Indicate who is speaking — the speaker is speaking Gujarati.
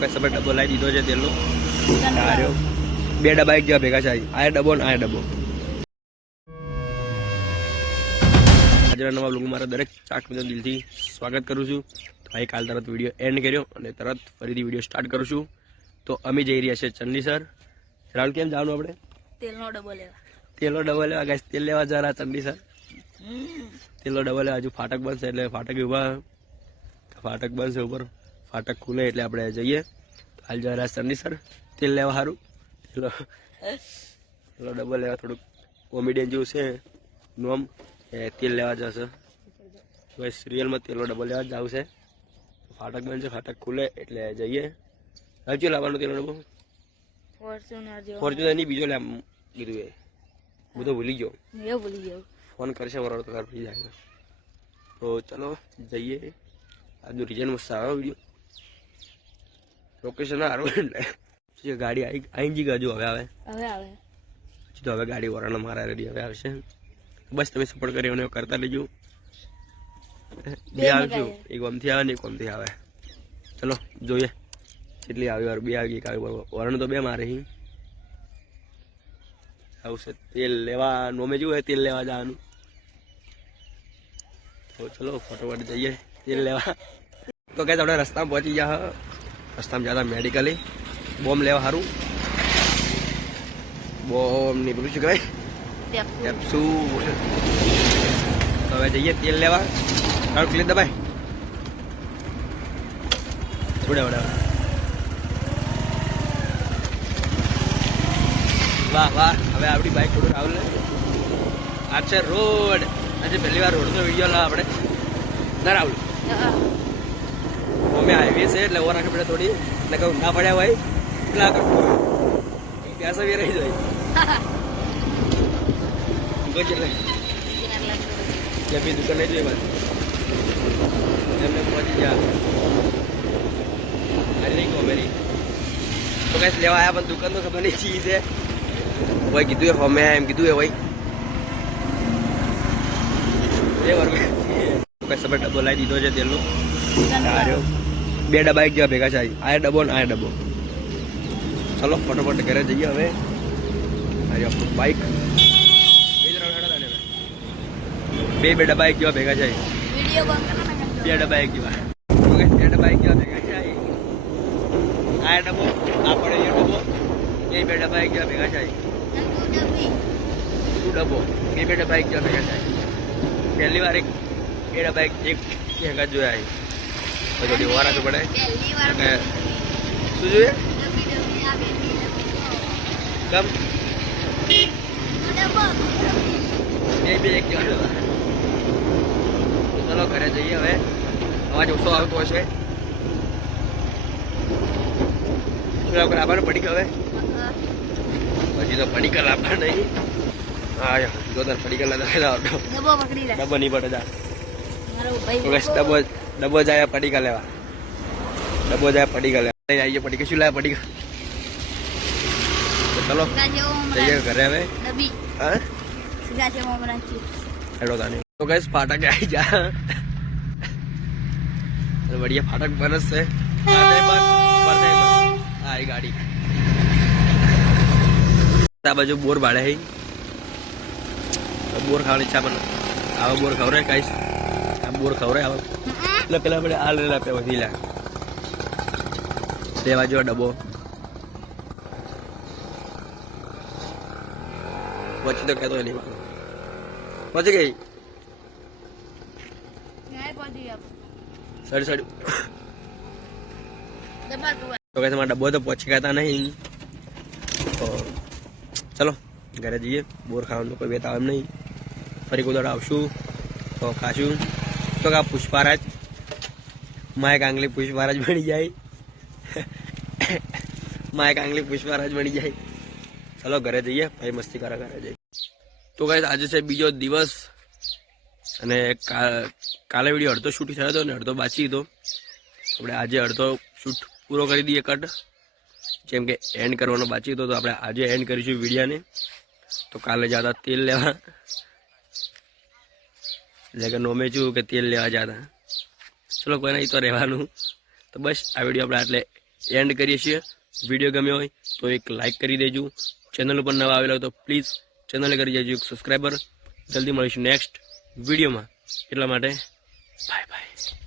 Speaker 1: કઈ સમય ડબ્બો લાવી દીધો છે તેલનો. બે ડબ્બા એક જેવા ભેગા છે આ ડબ્બો ને આ ડબ્બો. આજના નવા બ્લોગમાં મારા દરેક ચાક મિત્રો દિલથી સ્વાગત કરું છું. તો ભાઈ કાલ તરત વીડિયો એન્ડ કર્યો અને તરત ફરીથી વીડિયો સ્ટાર્ટ કરું છું. તો અમે જઈ રહ્યા છીએ ચંડીસર રાહુલ કેમ જવાનું આપણે?
Speaker 2: તેલનો ડબ્બો લેવા.
Speaker 1: તેલનો ડબ્બો લેવા. ગાઈસ તેલ લેવા જરા ચંડીસર તેલનો ડબ્બો લેવા. હજુ ફાટક બનશે એટલે ફાટક ઊભા. ફાટક બનશે ઉપર. ફાટક ખુલે એટલે આપણે જઈએ. હાલ જઈ રહ્યા સર તેલ લેવા સારું તેલો તેલનો ડબલ લેવા થોડુંક કોમેડિયન જેવું છે. નોમ એ તેલ લેવા જશે. હવે સિરિયલમાં તેલો ડબલ લેવા જ જવું છે ફાટક બનશે ફાટક ખુલે એટલે જઈએ. હજુ લાવવાનું તેલનો ડબ્બો?
Speaker 2: ફોર્ચ્યુનર
Speaker 1: નહીં બીજો લે કીધું એ. હું તો ભૂલી ગયો.
Speaker 2: ભૂલી ગયો.
Speaker 1: ફોન કરશે મારો તો તાર જાય. તો ચલો જઈએ. આજનું રિઝન મસ્ત આવ્યો વીડિયો લોકેશન સારું એટલે ગાડી આવી આઈ જી હજુ હવે આવે?
Speaker 2: હવે આવે.
Speaker 1: તો હવે ગાડી વરાણા મારા રેડી હવે આવશે. બસ તમે સપોર્ટ કરી અને કરતા લેજો બે આવજો. એક ઓમથી આવે ને એક ઓમથી આવે. ચલો જોઈએ. કેટલી આવી વાર બે આવી એક આવી વરણ તો બે મારે હી. આવશે તેલ લેવા નોમે જેવું તેલ લેવા જવાનું. તો ચલો ફટોફટ જઈએ. તેલ લેવા. તો કે આપણે રસ્તામાં પહોંચી ગયા હ. રસ્તામાં જતા મેડિકલી બોમ્બ લેવા સારું બોમ્બની પેલું શું કહેવાય? હવે જઈએ તેલ લેવા. તારું ક્લિક દબાય. ઉડે વડે વાહ વાહ. હવે આપણી બાઇક થોડું રાહુલ આ છે રોડ આજે પહેલી વાર રોડનો વીડિયો લાવ આપણે. ના રાહુલ. અમે હાઈવે છે એટલે ઓરા રાખવી થોડી એટલે કહું ના પડ્યા હોય એટલા પ્યાસા બી રહી જાય. બી દુકાન નહીં જોઈ બાજુ એમને પહોંચી ગયા. અરે નહીં કહો મેરી તો કઈ લેવા આવ્યા પણ દુકાન તો ખબર નહીં ચી છે. ભાઈ કીધું એ હોમે એમ કીધું એ ભાઈ એ વર્ગ કઈ સમય ડબ્બો લાવી દીધો છે તેલનો. બે ડબ્બા એક જેવા ભેગા છે આ ડબ્બો ને આ ડબ્બો. ચલો ફટાફટ ઘરે જઈએ હવે. અરે આપણું બાઇક બે બે ડબ્બા એક જેવા ભેગા છે બે ડબ્બા એક જેવા ઓકે બે ડબ્બા એક જેવા ભેગા છે આ ડબ્બો આ પડે એ ડબ્બો. એ બે ડબ્બા એક જેવા ભેગા છે શું ડબ્બો બે બે ડબ્બા એક જેવા ભેગા છે પહેલી વાર એક બે ડબ્બા એક એક ભેગા જોયા છે તો થોડી વાર આપવી પડે અને શું જોઈએ? કમ
Speaker 2: ડબ્બો
Speaker 1: બે બે એક ચલો ઘરે જઈએ હવે. અવાજ ઓછો આવતો હશે. છોકરા ઉપર આભાર પડી ગયો હવે. પછી તો પડીકલ આભાર નહીં. હા યાર જો તાર પડીકલ ના
Speaker 2: ડબ્બો પકડી
Speaker 1: ડબ્બો નહીં પડે જા ડબ્બો ડબ્બો જાય પડીકા લેવા. ડબ્બો જાય પડીકા લેવા. આવીએ પડીકા. શું લાવે પડીકા? ચલો જઈએ ઘરે હવે. હેડો તાની તો કઈ ફાટક આવી જા. વડીયા બઢિયા ફાટક બનસ છે. આ ગાડી. આ બાજુ બોર ભાડે હઈ બોર ખાવાની ઈચ્છા પણ આવા બોર ખવરે કઈશ આ બોર ખવરે આવા એટલે પેલા આપણે આ લેલા પે વધી લે. લેવા જો ડબ્બો. પછી તો કહેતો નહીં પહોંચી ગઈ સાડી સાડી
Speaker 2: તો
Speaker 1: કે તમારા ડબ્બો તો પહોંચી ગયા નહીં. તો ચલો ઘરે જઈએ. બોર ખાવાનું કોઈ વેતા એમ નહીં. ફરી કોઈ આવશું. તો ખાશું. તો કે આ પુષ્પારાજ. માય કાંગલી પુષ્પારાજ બની જાય. માય કાંગલી પુષ્પારાજ બની જાય. ચલો ઘરે જઈએ, ભાઈ મસ્તી કરા ઘરે જઈએ. તો ગાઈસ આજે છે બીજો દિવસ અને કાલે વીડિયો અડધો શૂટ થયો હતો ને અડધો બાચી હતો. આપણે આજે અડધો શૂટ પૂરો કરી દઈએ કટ જેમ કે એન્ડ કરવાનો બાકી હતો, તો આપણે આજે એન્ડ કરીશું વિડીયાને તો કાલે જતા તેલ લેવા. એટલે કે નોમે છું કે તેલ લેવા જતા. ચલો કોઈને એ તો રહેવાનું. તો બસ, આ વીડિયો આપણે આટલે એન્ડ કરીએ છીએ. વીડિયો ગમ્યો હોય તો એક લાઇક કરી દેજો. ચેનલ ઉપર નવા આવેલા તો પ્લીઝ ચેનલને કરી દેજો. એક સબસ્ક્રાઈબર જલ્દી મળીશું નેક્સ્ટ વિડીયોમાં. એટલા માટે બાય બાય